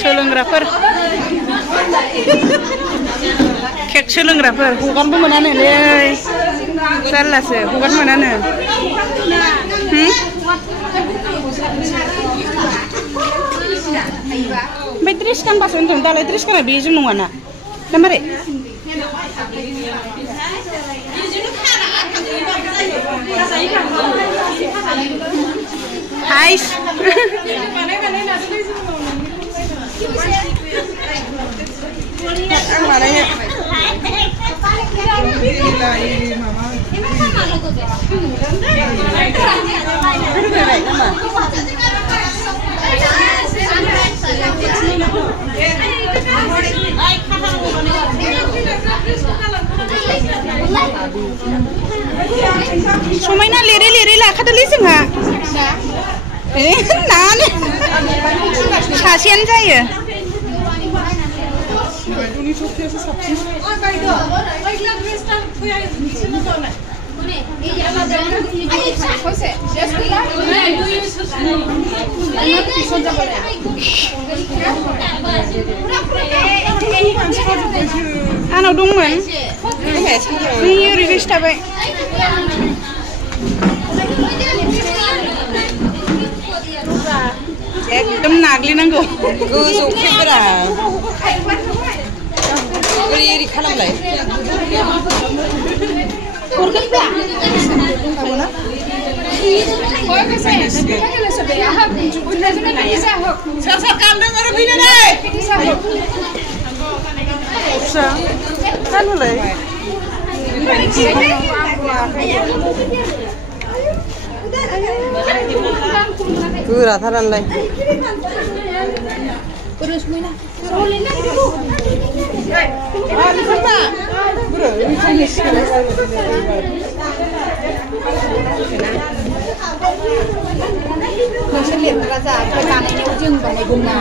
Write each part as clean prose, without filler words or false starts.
सोलोंग्राफोर cake सोलोंग्राफोर हगारबो मोनानो नै जारलासो हगार मोनानो ओमफ्राय ड्रेस गानबासो होनदों दालाय ड्रेस गाना बेजों नङाना ना मारै हाइस समायना लिरै लिरै लाखादोलै जोंहा नानो सासेयानो जायो आंनाव दंमोन ओरैजायसो थाबाय एकदम नाग्लिनांगौ गोजौखैब्रा ओरै ओरै खालामलाय गोराथारालाय नोंसोर लिरग्रा जा बानायनायाव जों बानायगोन ना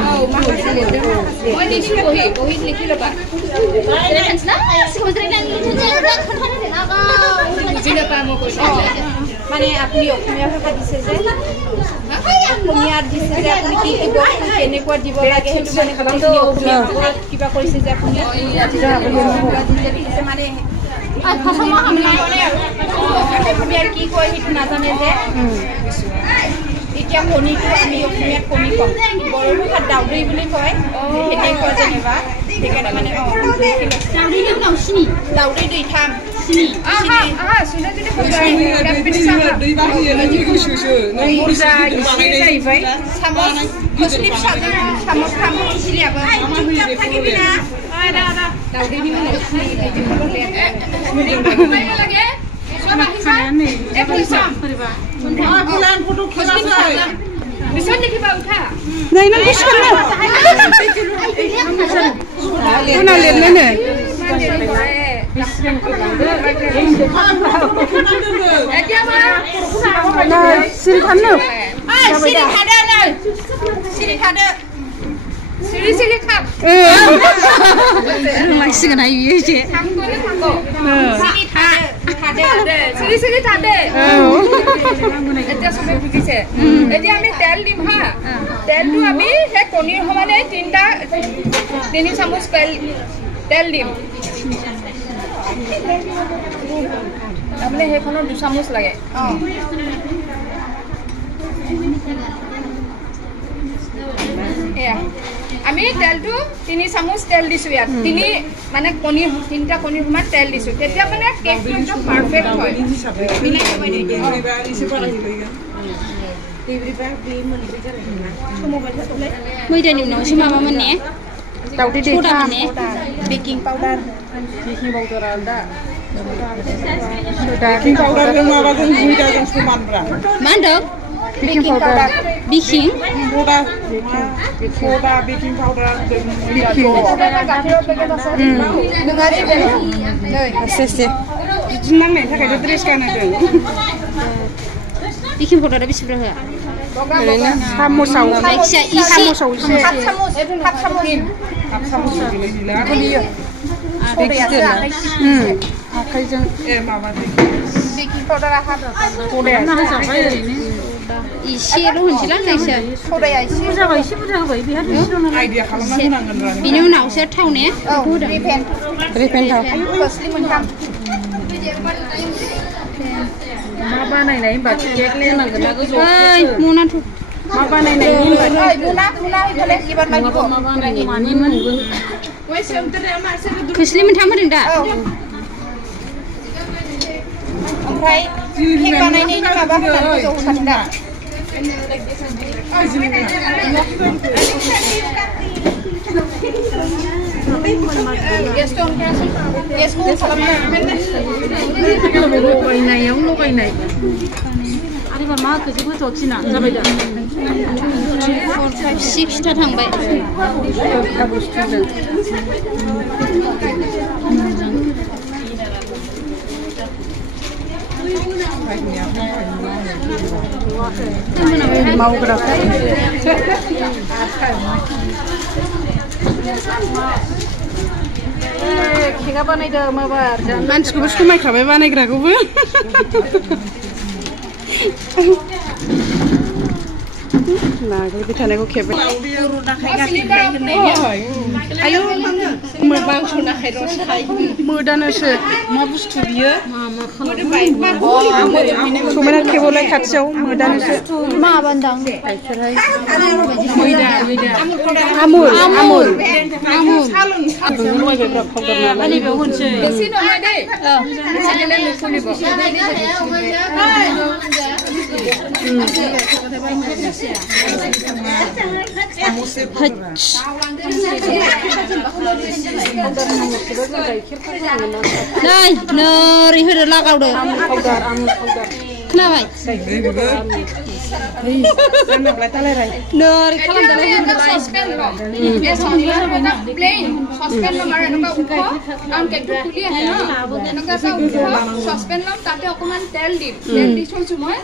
माने আপনি অসমীয়া ভাষা দিছে যে অসমীয়া দিছে যে আপুনি কি কি বস্তু কেনেকুৱা দিব লাগে সেইটো মানে গোটেইখিনি অসমীয়া ভাষাত কিবা কৰিছে যে আপুনি মানে অসমীয়াৰ কি কয় সেইটো নাজানে যে এতিয়া কণীটো আমি অসমীয়াত কণী কওঁ বড়ো ভাষাত দাউৰি বুলি কয় সেনেকুৱা যেনিবা সেইকাৰণে মানে দাউৰি दैथाम सिनि सिनि जुदि जाहैबाय सामस खोस्लि फिसाजों सामस थामोन सिलियाबो थागिबिना दाउदैनि उनाव सिनि লাগে सब আহিছা ए फैसा फुलान फटो खेलासै बिसोर लिखिबा उठा नै नों बिसोरनो उना लिरनोनो सिरि थानो सिरि थादो सिरि सिरि खाम रोंलांसिगोन आयो एसे सिरि सिरि थादो এতিয়া সবে বুজিছে এতিয়া আমি তেল দিম হা তেলটো আমি হে কণীৰ সমানে তিনি চামুচ তেল দিম আপনি হেখনৰ 2 চামুচ লাগে আমি তেলটো 3 চামুচ তেল দিছো ইয়াত তিনি মানে তিনটা কণীৰ সমান তেল দিছো তেতিয়া মানে কেকটো একদম পাৰফেক্ট হয় মিলাই দেবাই দেই ইসে পৰা আহিলে मैदानि उनावसो माबामोन ने दाउदै दैथाम बेकिं पाउडार आलदा बेकिं पाउडार माबाजों मैदाजों समानब्रा मा होनदों baking powder baking soda baking powder baking गाखिर पेकेट আছে नङारि बे नै एसे बिदिनो नांनायनि थाखाय ड्रेस गानदों बेकिं पाउडारा बेसे बुरजा होआ ओरैनो साम'साव साम'साव एसे हाफ साम'स गोलैयो आखाइजों माबा बेकिं पाउडारा हाफ सदाया जाबाय ओरैनो इसेल' होनसैलां जायखिया सदाया एसे बुरजाबा एसे बुरजा होबाय बेहा आइडिया खालामना होनांगोन र' बिनि उनावसो थाव ने रिफेन थाव खोस्लि मोनथाम मा बानायनाय होनबा केक होनांगोन ना गोजौ ओइ मनाथ' मा बानायनाय होनबा मुना होइफाले इबार लागिब मा बानायनाय मानिमोन खोस्लि मोनथाम होदों दा ओमफ्राय केक बानायनायनि माबा होनानै गोजौ होखादों दा लगायनाय आरो मा होखो जेबो होथ'खिना जाबाय दा 4, 5, 6 ता थांबाय मावग्राफ्रा केकआ बानायदों माबार मानसिखौबो समायखाबाय बानायग्राखौबो नागिरबाय थानायखौ खेबबाय आयौ मोदानोसो मा बुस्थु बियो समायना खेबावलाय खाथियाव मोदानोसो मा बान्दां आमुल आमुल नैबेयाव होनसै एसे नङा दे नै नोरै होदो लागावदो खोनाबाय नोरै खालामदोलाय प्लेन ससपेन लम আৰু এনেকুৱা উঠো কাৰণ কেকটো খুলি আহে ন এনেকুৱা এটা উঠো সসপেন লম তাতে অকমান তেল দিম তেল দি থৈছো মই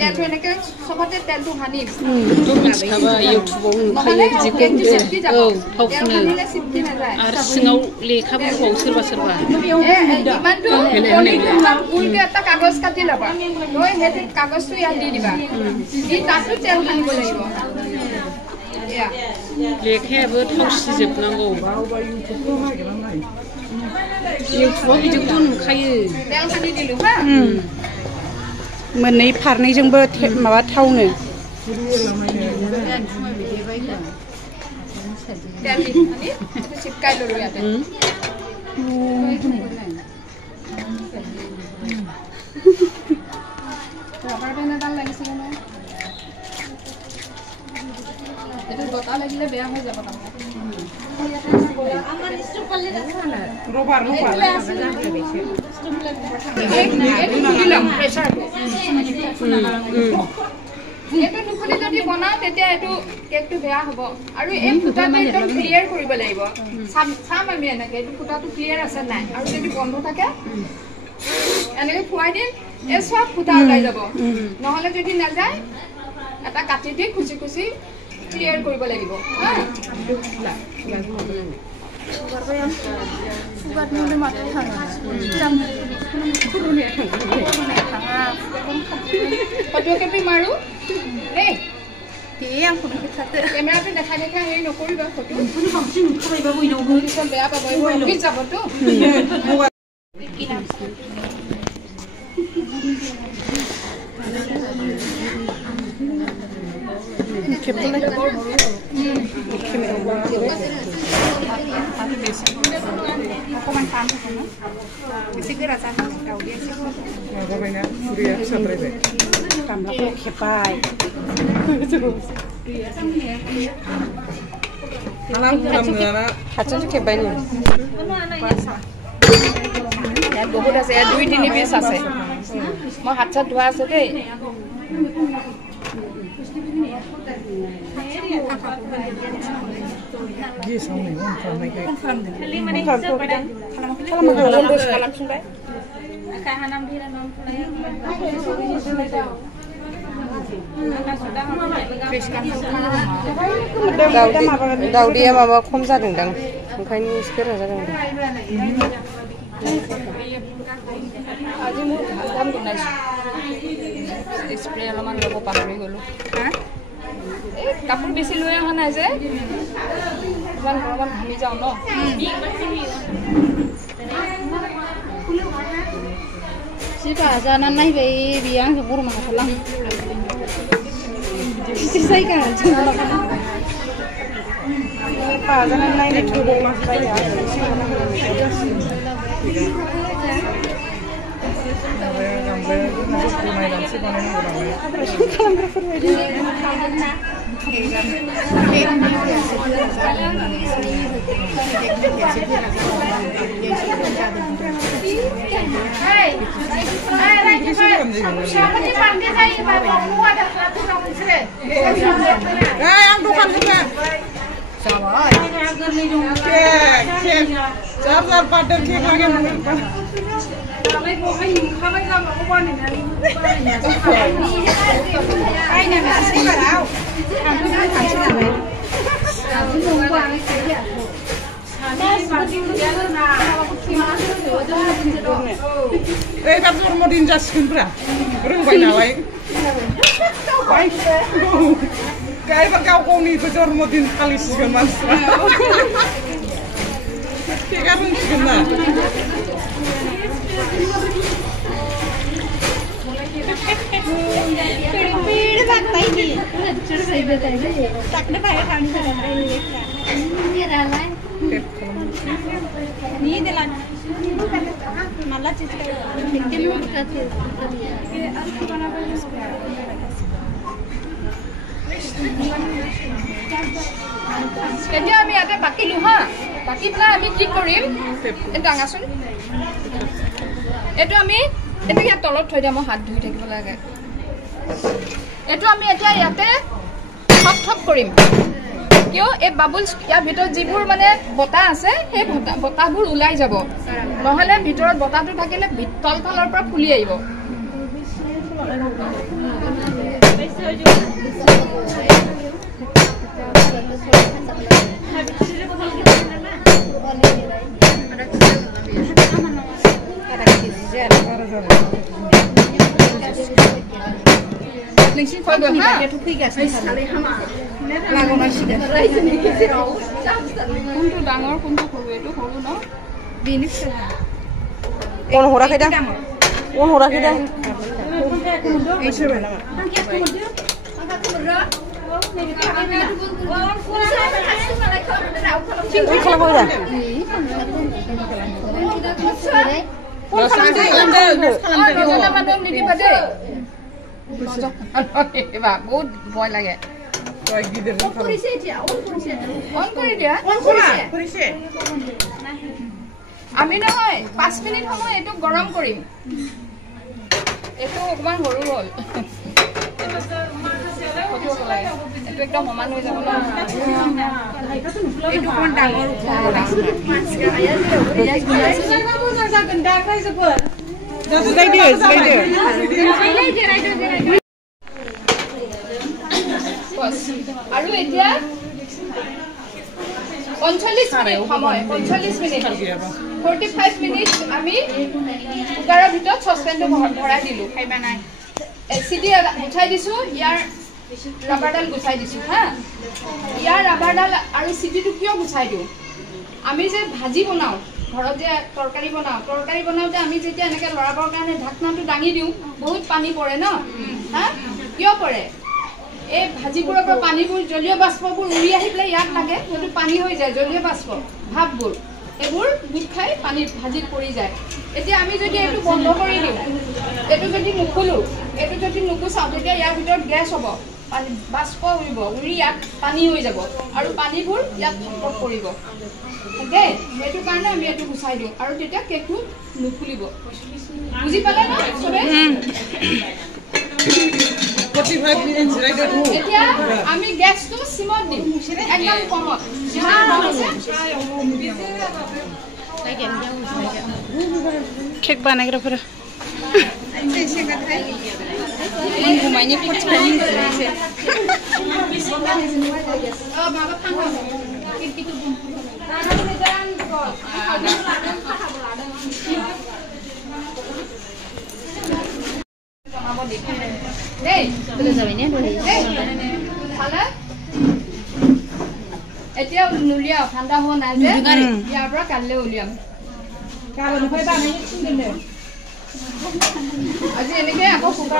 তেলটো এনেকৈ সবতে তেলটো হানিম মিছখাবা ইউটিউবাव नुखायो बिदिखौ औ थावखौनो आरो सिङाव लेखाबो होबावो सोरबा सोरबा ইমানটো উল্টে এটা কাগজ কাটি ল'বা লৈ সেই কাগজটো ইয়াত দি দিবা দি তাতো তেল হানিব লাগিব लेखायाबो थाव सिजोबनांगौ इउटुबाव बिदिखौ नुखायो तेल हानि दिलु हा मोननै फारनैजोंबो माबा थावनो तेल দি হানি চিপকাই ললো ইয়াতে ৰবাৰ বেণ্ড এডাল লাগিছিলে নহয় এটা গটা লাগিলে বেয়া হৈ যাব এইটো নুখুলি যদি বনাও তেতিয়া এইটো কেকটো বেয়া হ'ব আৰু এই ফুটাটো একদম ক্লিয়াৰ কৰিব লাগিব চাম আমি এনেকৈ এইটো ফুটাটো ক্লিয়াৰ আছে নাই আৰু যদি বন্ধ থাকে এনেকৈ খুৱাই দিম এই চব ফুটা ওলাই যাব নহ'লে যদি নাযায় এটা কাটি দি খুচি খুচি ক্লিয়াৰ কৰিব লাগিব ফটোকেপি মাৰো দেই কেমেৰাটো দেখাই দেখাই হেৰি নকৰিবা ফটো বেয়া পাব যাবতো অকমান টান হ'ব ন বেছি গোৰা টান দাউৰি আছে মাবাইনা ফুৰিয়া সামৰাইবাই কামলাটো খেপাই হাতটো খেপাই নি ইয়াত বহুত আছে ইয়াত 2-3 পিচ আছে মই হাত চাত ধোৱা আছে দেই Yes, only one from my cake. दाउदैया माबा खम जादोंदां ओंखायनो एसे गोरा जादों স্প্ৰে অলপমান ল'ব পাহৰি গ'লোঁ এই কাপোৰ বেছি লৈ অহা নাই যে ইমান গৰমত ঘামি যাওঁ ন Siapa jalan naik bayi biang ke burung mana pulang. Saya kan Siapa jalan naik itu rumah saya. Yang bukan juga. Sama. Cek. Jar pada cek lagi mungkin. Kan mau dinjaskan berapa? Berapa naik? Kayak kau ni bocor mau dinjaskan mas. Kayak apa sih kena? Piri bagta ini. Tak ada pakai kami ini ralai. Ni delan. Malah cicak. Bikin muka tu. এতিয়া আমি ইয়াতে পাকিলো হা পাকি পেলাই আমি কি কৰিম ডাঙাচোন এইটো আমি এটা ইয়াত তলত থৈ দিম হাত ধুই থাকিব লাগে এইটো আমি এতিয়া ইয়াতে থপ থপ কৰিম কিয় এই বাবলছ ইয়াৰ ভিতৰত যিবোৰ মানে বতা আছে সেই বতাবোৰ ওলাই যাব নহলে ভিতৰত বতাটো থাকিলে তলফালৰ পৰা ফুলি আহিব Lingsin kau dah ha? Lagu nasi dah. Kuntu dangor, kuntu kau itu kau no. Binis. Kon hora kita? Kon hora kita? Ini mana? Kalau kau dah? বহুত ভয় লাগে আমি নহয় 5 মিনিট সময় এইটো গৰম কৰিম এইটো অকমান সৰু হ'ল এইটো একদম সমান হৈ যাব ন এইটো অকমান ডাঙৰ আৰু এতিয়া 45 মিনিট সময় 45 মিনিট 45 মিনিট আমি কুকাৰৰ ভিতৰত সসপেনটো ভৰাই দিলো খাইবা নাই এচিডি গুছাই দিছো ইয়াৰ ৰাবাৰডাল গুছাই দিছো হা ইয়াৰ ৰাবাৰডাল আৰু সিটিটো কিয় গুছাই দিও আমি যে ভাজি বনাও ঘৰত যে তৰকাৰী বনাওতে আমি যেতিয়া এনেকে লৰাবৰ কাৰণে ঢাকনাটো দাঙি দিও বহুত পানী পৰে ন হা কিয় পৰে এই ভাজিবোৰৰ পৰা পানীবোৰ জলীয় বাষ্পবোৰ উৰি আহি পেলাই ইয়াত লাগে সেইটো পানী হৈ যায় জলীয় বাষ্প ভাববোৰ এবোৰ গুট খাই পানী ভাজিত পৰি যায় এতিয়া আমি যদি এইটো বন্ধ কৰি দিও এইটো যদি নুখুলো এইটো যদি নুকুচাও তেতিয়া ইয়াৰ ভিতৰত গেছ হ'ব পানী বাষ্প উৰিব উৰি ইয়াত পানী হৈ যাব আৰু পানীবোৰ ইয়াত থপক পৰিব ওকে এইটো কাৰণে আমি এইটো গুছাই দিও আৰু তেতিয়া কেকটো নুখুলিব বুজি পালে ন সবে 45 minutes right at home. এতিয়া আমি গ্যাসটো সিমত দিম একদম কমত কেক বানাই রে পুরো ঘুমাইনি পছানি বাবা খাওয়া কিন্তু বনাব দেখি দেই বলে যাবি নে বলে খালে এতিয়া নুলিয়াও ঠাণ্ডা হোৱা নাই যে ইয়াৰ পৰা কালিলৈ উলিয়াম আজি এনেকৈ আকৌ কুকাৰ